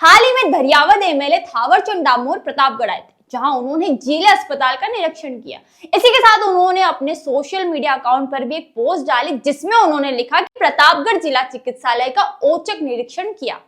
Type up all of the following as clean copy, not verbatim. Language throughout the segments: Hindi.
हाल ही में धरियावद एमएलए थावरचंद डामोर प्रतापगढ़ आए थे, जहां उन्होंने जिला अस्पताल का निरीक्षण किया। इसी के साथ उन्होंने अपने सोशल मीडिया अकाउंट पर भी एक पोस्ट डाली, जिसमें उन्होंने लिखा कि प्रतापगढ़ जिला चिकित्सालय का औचक निरीक्षण किया।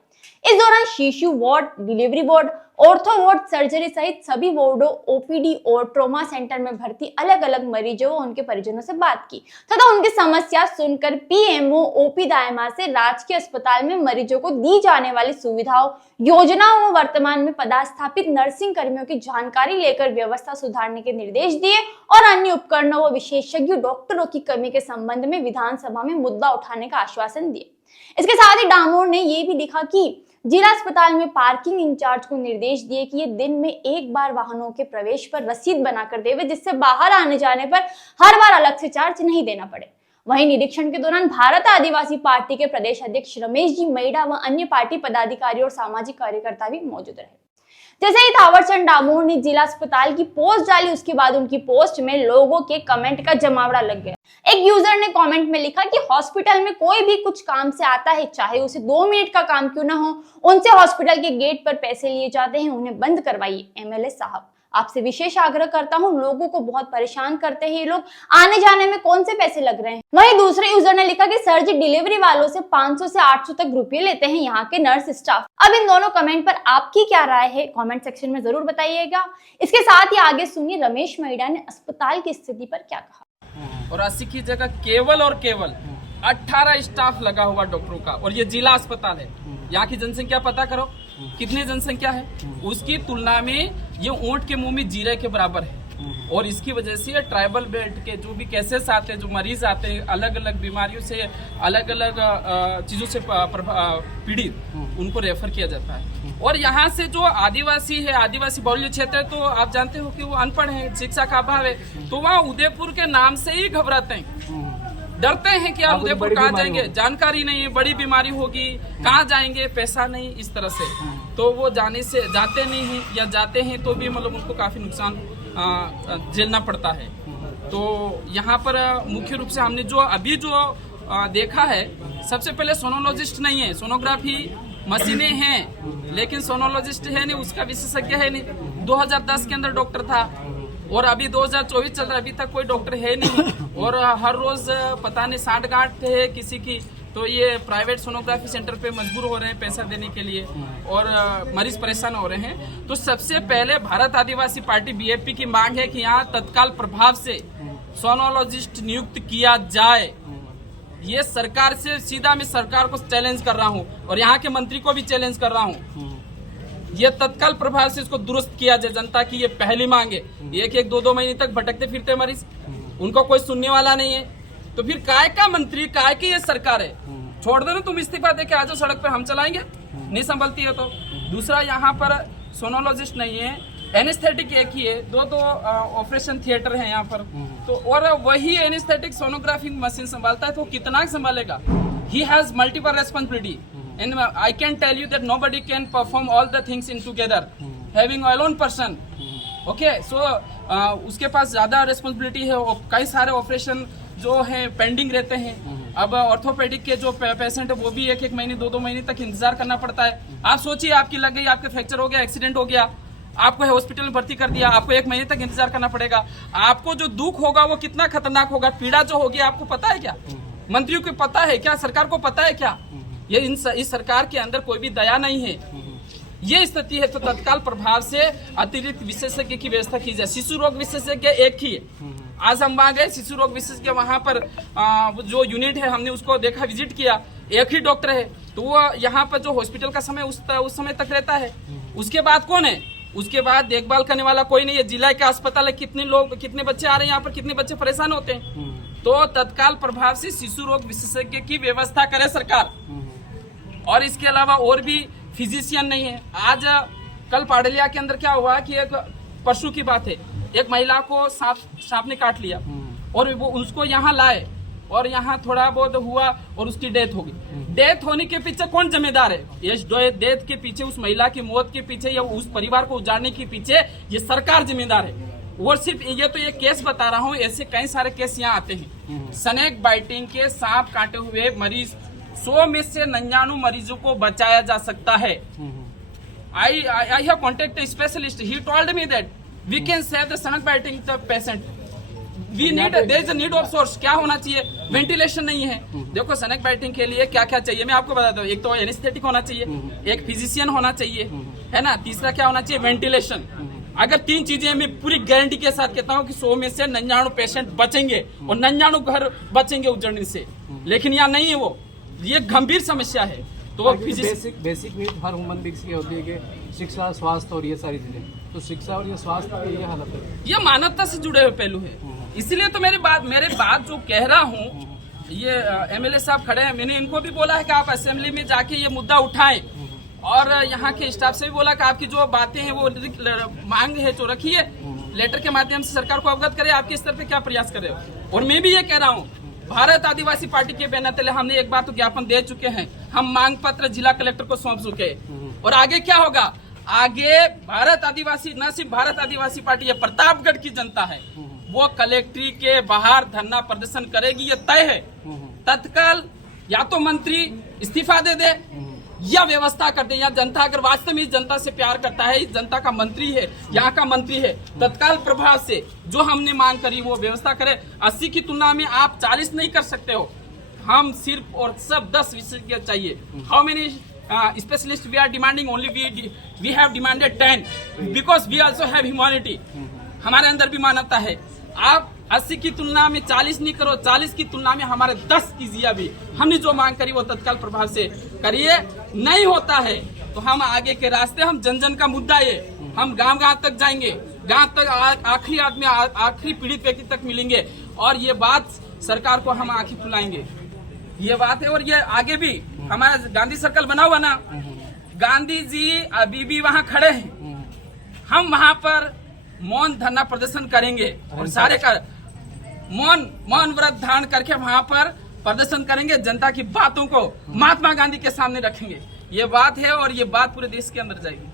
इस दौरान शिशु ward, delivery ward, ortho ward, surgery सहित सभी वार्डों, ओपीडी और ट्रॉमा सेंटर में भर्ती अलग अलग मरीजों व उनके परिजनों से बात की तथा उनकी समस्या सुनकर पीएमओ ओपी दायमा से राजकीय अस्पताल में मरीजों को दी जाने वाली सुविधाओं, योजनाओं व वर्तमान में पदस्थापित नर्सिंग कर्मियों की जानकारी लेकर व्यवस्था सुधारने के निर्देश दिए और अन्य उपकरणों व विशेषज्ञ डॉक्टरों की कमी के संबंध में विधानसभा में मुद्दा उठाने का आश्वासन दिए। इसके साथ ही डामोर ने यह भी लिखा कि जिला अस्पताल में पार्किंग इंचार्ज को निर्देश दिए कि ये दिन में एक बार वाहनों के प्रवेश पर रसीद बनाकर देवे, जिससे बाहर आने जाने पर हर बार अलग से चार्ज नहीं देना पड़े। वहीं निरीक्षण के दौरान भारत आदिवासी पार्टी के प्रदेश अध्यक्ष रमेश जी मैडा व अन्य पार्टी पदाधिकारी और सामाजिक कार्यकर्ता भी मौजूद रहे। जैसे ही थावरचंद डामोर ने जिला अस्पताल की पोस्ट डाली, उसके बाद उनकी पोस्ट में लोगों के कमेंट का जमावड़ा लग गया। एक यूजर ने कमेंट में लिखा कि हॉस्पिटल में कोई भी कुछ काम से आता है, चाहे उसे 2 मिनट का काम क्यों ना हो, उनसे हॉस्पिटल के गेट पर पैसे लिए जाते हैं, उन्हें बंद करवाइए। एमएलए साहब, आपसे विशेष आग्रह करता हूं, लोगों को बहुत परेशान करते हैं ये लोग, आने जाने में कौन से पैसे लग रहे हैं। वहीं दूसरे यूजर ने लिखा कि सर जी डिलीवरी वालों से 500 से 800 तक रुपये लेते हैं यहाँ के नर्स स्टाफ। अब इन दोनों कमेंट पर आपकी क्या राय है, कमेंट सेक्शन में जरूर बताइएगा। इसके साथ ही आगे सुनिए रमेश मैडा ने अस्पताल की स्थिति पर क्या कहा। और 80 की जगह केवल और केवल 18 स्टाफ लगा हुआ डॉक्टरों का, और ये जिला अस्पताल है। यहाँ की जनसंख्या पता करो कितनी जनसंख्या है, उसकी तुलना में ये ऊंट के मुंह में जीरे के बराबर है। और इसकी वजह से ट्राइबल बेल्ट के जो भी केसेस आते हैं, जो मरीज आते हैं अलग अलग बीमारियों से, अलग अलग चीजों से पीड़ित, उनको रेफर किया जाता है। और यहाँ से जो आदिवासी है, आदिवासी बहुल्य क्षेत्र है, तो आप जानते हो कि वो अनपढ़ है, शिक्षा का अभाव है, तो वहाँ उदयपुर के नाम से ही घबराते हैं, डरते हैं कि आप उदयपुर कहाँ जाएंगे, जानकारी नहीं है, बड़ी बीमारी होगी, कहाँ जाएंगे, पैसा नहीं, इस तरह से तो वो जाते नहीं हैं, या जाते हैं तो भी मतलब उनको काफी नुकसान झेलना पड़ता है। तो यहाँ पर मुख्य रूप से हमने जो अभी देखा है, सबसे पहले सोनोलॉजिस्ट नहीं है, सोनोग्राफी मशीनें हैं लेकिन सोनोलॉजिस्ट है नहीं, उसका विशेषज्ञ है नहीं। 2010 के अंदर डॉक्टर था और अभी 2024 चल रहा है, अभी तक कोई डॉक्टर है नहीं। और हर रोज पता नहीं सांठ-गांठ है किसी की, तो ये प्राइवेट सोनोग्राफी सेंटर पे मजबूर हो रहे हैं पैसा देने के लिए, और मरीज परेशान हो रहे हैं। तो सबसे पहले भारत आदिवासी पार्टी बीएपी की मांग है कि यहाँ तत्काल प्रभाव से सोनोलॉजिस्ट नियुक्त किया जाए। ये सरकार से सीधा मैं सरकार को चैलेंज कर रहा हूँ और यहाँ के मंत्री को भी चैलेंज कर रहा हूँ, ये तत्काल प्रभाव से इसको दुरुस्त किया जाए। जनता की ये पहली मांग है। 1-1, 2-2 महीने तक भटकते फिरते मरीज, उनको कोई सुनने वाला नहीं है, तो फिर काय का मंत्री, काय की ये सरकार है। छोड़ दो ना, तुम इस्तीफा देके आ जाओ सड़क पे, हम चलाएंगे, नहीं संभलती है तो। दूसरा, यहाँ पर सोनोलॉजिस्ट नहीं है, एनेस्थेटिक एक ही है, 2 ऑपरेशन थिएटर है यहाँ पर, तो और वही एनेस्थेटिक सोनोग्राफी मशीन संभालता है, तो कितना संभालेगा। He has multiple responsibility and I can tell you that nobody can perform all the things in together, having a lone person, okay, so उसके पास ज्यादा रिस्पॉन्सिबिलिटी है, कई सारे ऑपरेशन जो है पेंडिंग रहते हैं। अब ऑर्थोपेडिक के जो पेशेंट है वो भी 1-1 महीने 2-2 महीने तक इंतजार करना पड़ता है। आप सोचिए, आपकी लग गई, आपके फ्रैक्चर हो गया, एक्सीडेंट हो गया, आपको हॉस्पिटल में भर्ती कर दिया, आपको 1 महीने तक इंतजार करना पड़ेगा। आपको जो दुख होगा वो कितना खतरनाक होगा, पीड़ा जो होगी, आपको पता है क्या? मंत्रियों को पता है क्या? सरकार को पता है क्या? ये इस सरकार के अंदर कोई भी दया नहीं है। ये स्थिति है, तो तत्काल प्रभाव से अतिरिक्त विशेषज्ञ की व्यवस्था की जाए। शिशु रोग विशेषज्ञ एक ही है। आज हम वहाँ गए, शिशु रोग विशेषज्ञ वहाँ पर जो यूनिट है हमने उसको देखा, विजिट किया, एक ही डॉक्टर है, तो वो यहाँ पर जो हॉस्पिटल का समय उस समय तक रहता है। उसके बाद कौन है? उसके बाद देखभाल करने वाला कोई नहीं है। जिला का अस्पताल है, कितने लोग, कितने बच्चे आ रहे हैं यहाँ पर, कितने बच्चे परेशान होते हैं। तो तत्काल प्रभाव से शिशु रोग विशेषज्ञ की व्यवस्था करे सरकार। और इसके अलावा और भी फिजिशियन नहीं है। आज कल पाडलिया के अंदर क्या हुआ कि एक परसों की बात है, एक महिला को सांप ने काट लिया और वो उसको यहाँ लाए और यहाँ थोड़ा बहुत हुआ और उसकी डेथ हो गई। डेथ होने के पीछे कौन जिम्मेदार है? ये डेथ के पीछे, उस महिला की मौत के पीछे या उस परिवार को उजाड़ने के पीछे ये सरकार जिम्मेदार है। और सिर्फ ये तो ये केस बता रहा हूँ, ऐसे कई सारे केस यहाँ आते हैं। स्नेक बाइटिंग के, सांप काटे हुए मरीज, 100 में से 99 मरीजों को बचाया जा सकता है। I have contacted a specialist. He told me that we can save the stomach biting the patient. We need, there is a need of source. क्या होना चाहिए? वेंटिलेशन नहीं है। देखो स्टमक बाइटिंग के लिए क्या क्या चाहिए मैं आपको बताता हूँ। एक तो एनेस्थेटिक होना चाहिए, एक फिजिशियन होना चाहिए, है ना, तीसरा क्या होना चाहिए? वेंटिलेशन। अगर 3 चीजें मैं पूरी गारंटी के साथ कहता हूँ कि 100 में से 99 पेशेंट बचेंगे और 99 घर बचेंगे उजड़ने से, लेकिन यहाँ नहीं है वो, ये गंभीर समस्या है। तो बेसिक नीड हर ह्यूमन बींग्स की होती है कि शिक्षा, स्वास्थ्य और ये सारी चीजें, तो शिक्षा और ये स्वास्थ्य की ये हालत है, ये मानवता से जुड़े हुए पहलू है। इसीलिए तो मेरे बात जो कह रहा हूँ, ये एमएलए साहब खड़े हैं, मैंने इनको भी बोला है कि आप असेंबली में जाके ये मुद्दा उठाएं और यहाँ के स्टाफ से भी बोला कि आपकी जो बातें हैं वो मांग है जो रखिए, लेटर के माध्यम से सरकार को अवगत करें, आपके स्तर पे क्या प्रयास करें। और मैं भी ये कह रहा हूँ, भारत आदिवासी पार्टी के बैनर तले हमने एक बार तो ज्ञापन दे चुके हैं, हम मांग पत्र जिला कलेक्टर को सौंप चुके, और आगे क्या होगा? आगे भारत आदिवासी, न सिर्फ भारत आदिवासी पार्टी, ये प्रतापगढ़ की जनता है, वो कलेक्ट्री के बाहर धरना प्रदर्शन करेगी, ये तय है। तत्काल या तो मंत्री इस्तीफा दे दे या व्यवस्था कर दे, या जनता अगर वास्तव में इस जनता से प्यार करता है, इस जनता का मंत्री है, यहाँ का मंत्री है, तत्काल प्रभाव से जो हमने मांग करी वो व्यवस्था करे। 80 की तुलना में आप 40 नहीं कर सकते हो, हम सिर्फ और सब 10 विशेषज्ञ चाहिए। How many specialist we are demanding? Only we have demanded 10 because we also have humanity, हमारे अंदर भी मानवता है। आप 80 की तुलना में 40 नहीं करो, 40 की तुलना में हमारे 10 कीजिए। अभी हमने जो मांग करी वो तत्काल प्रभाव से करिए। नहीं होता है तो हम आगे के रास्ते, हम जन जन का मुद्दा ये, हम गांव गांव तक जाएंगे, गांव तक आखिरी आदमी, आखिरी पीड़ित व्यक्ति तक मिलेंगे और ये बात सरकार को हम आंखें खुलाएंगे, ये बात है। और ये आगे भी हमारा गांधी सर्कल बना हुआ ना, गांधी जी अभी भी वहाँ खड़े हैं, हम वहाँ पर मौन धरना प्रदर्शन करेंगे और सारे का मौन व्रत धारण करके वहाँ पर प्रदर्शन करेंगे, जनता की बातों को महात्मा गांधी के सामने रखेंगे। ये बात है और ये बात पूरे देश के अंदर जाएगी।